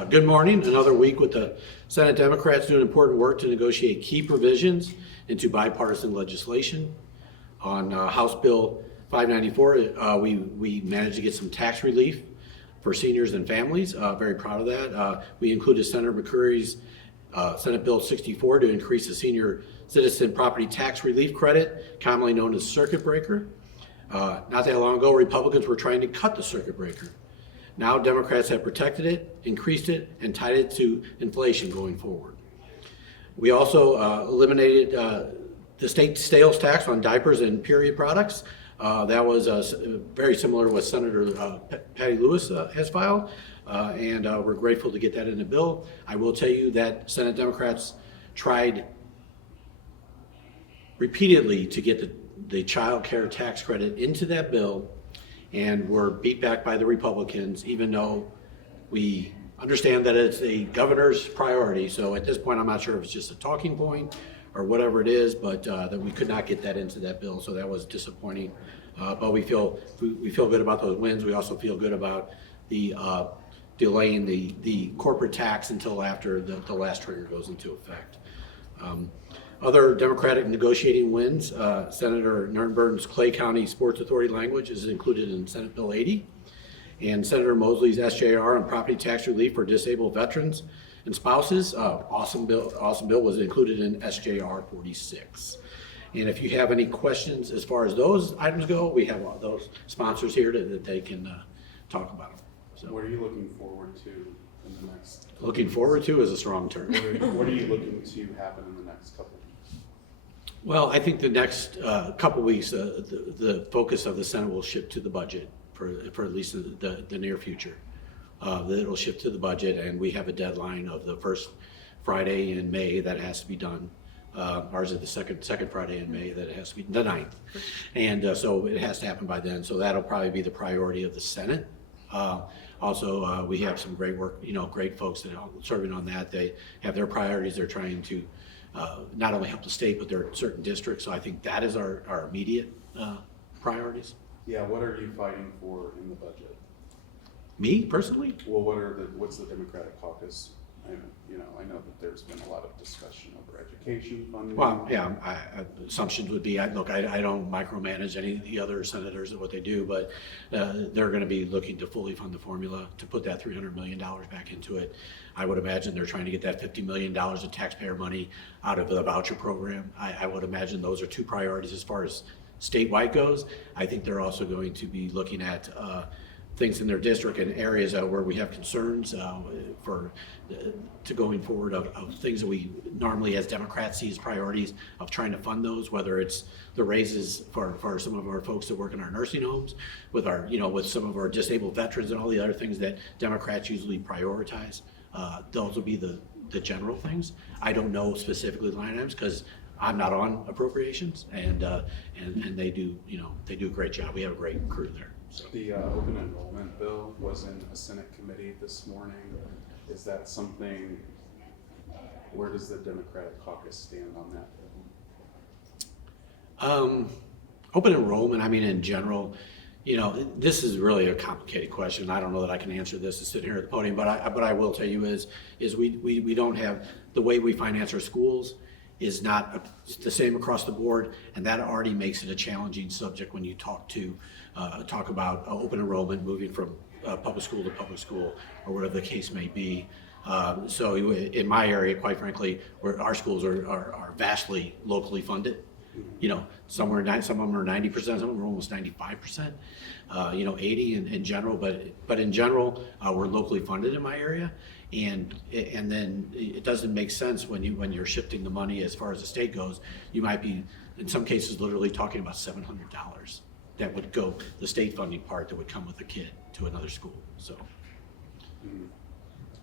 Good morning. Another week with the Senate Democrats doing important work to negotiate key provisions into bipartisan legislation. On House Bill 594, we managed to get some tax relief for seniors and families. Very proud of that. We included Senator McCurry's Senate Bill 64 to increase the senior citizen property tax relief credit, commonly known as circuit breaker. Not that long ago, Republicans were trying to cut the circuit breaker. Now Democrats have protected it, increased it, and tied it to inflation going forward. We also eliminated the state sales tax on diapers and period products. That was very similar to what Senator Patty Lewis has filed, and we're grateful to get that in the bill. I will tell you that Senate Democrats tried repeatedly to get the child care tax credit into that bill, and were beat back by the Republicans, even though we understand that it's a governor's priority. So at this point, I'm not sure if it's just a talking point or whatever it is, but that we could not get that into that bill. So that was disappointing. But we feel good about those wins. We also feel good about the delaying the corporate tax until after the last trigger goes into effect. Other Democratic negotiating wins, Senator Nurnberg's Clay County Sports Authority language is included in Senate Bill 80, and Senator Mosley's SJR on property tax relief for disabled veterans and spouses, awesome bill was included in SJR 46. And if you have any questions as far as those items go, we have those sponsors here that they can talk about them. So, what are you looking forward to in the next? Looking forward to is a strong term. What are you looking to happen in the next couple of weeks? Well, I think the next couple weeks, the focus of the Senate will shift to the budget for at least the near future. It'll shift to the budget, and we have a deadline of the first Friday in May that it has to be done. Ours is the second Friday in May that it has to be, the 9th. And so it has to happen by then. So that'll probably be the priority of the Senate. Also, we have some great work, great folks that are serving on that. They have their priorities. They're trying to not only help the state, but there are certain districts. So I think that is our immediate priorities. Yeah, what are you fighting for in the budget? Me, personally? Well, what's the Democratic Caucus? I know that there's been a lot of discussion over education funding. Well, yeah, assumptions would be, I don't micromanage any of the other senators and what they do, but they're going to be looking to fully fund the formula to put that $300 million back into it. I would imagine they're trying to get that $50 million of taxpayer money out of the voucher program. I would imagine those are two priorities as far as statewide goes. I think they're also going to be looking at things in their district and areas where we have concerns to going forward of things that we normally as Democrats see as priorities of trying to fund those, whether it's the raises for some of our folks that work in our nursing homes, with our with some of our disabled veterans and all the other things that Democrats usually prioritize. Those will be the general things. I don't know specifically line items because I'm not on appropriations, and they do they do a great job. We have a great crew there. So. The open enrollment bill was in a Senate committee this morning. Is that something? Where does the Democratic Caucus stand on that? Open enrollment. I mean, in general, this is really a complicated question. I don't know that I can answer this to sit here at the podium, but I will tell you is we don't have the way we finance our schools is not the same across the board, and that already makes it a challenging subject when you talk about open enrollment, moving from public school to public school, or whatever the case may be. So in my area, quite frankly, where our schools are vastly locally funded, some of them are 90%, some of them are almost 95%, 80 in general, but in general, we're locally funded in my area. And then it doesn't make sense when you're shifting the money as far as the state goes. You might be, in some cases, literally talking about $700 that would go, the state funding part that would come with a kid to another school. So,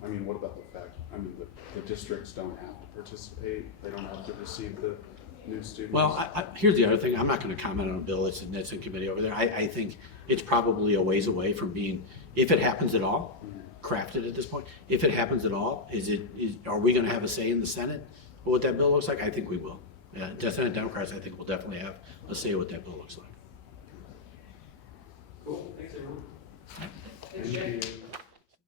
I mean, what about the fact? I mean, the districts don't have to participate. They don't have to receive the new students. Well, here's the other thing. I'm not going to comment on a bill that's in committee over there. I think it's probably a ways away from being, if it happens at all, crafted at this point. If it happens at all, are we going to have a say in the Senate what that bill looks like? I think we will. Senate Democrats, I think, will definitely have a say what that bill looks like. Cool. Thanks, everyone. Thank you.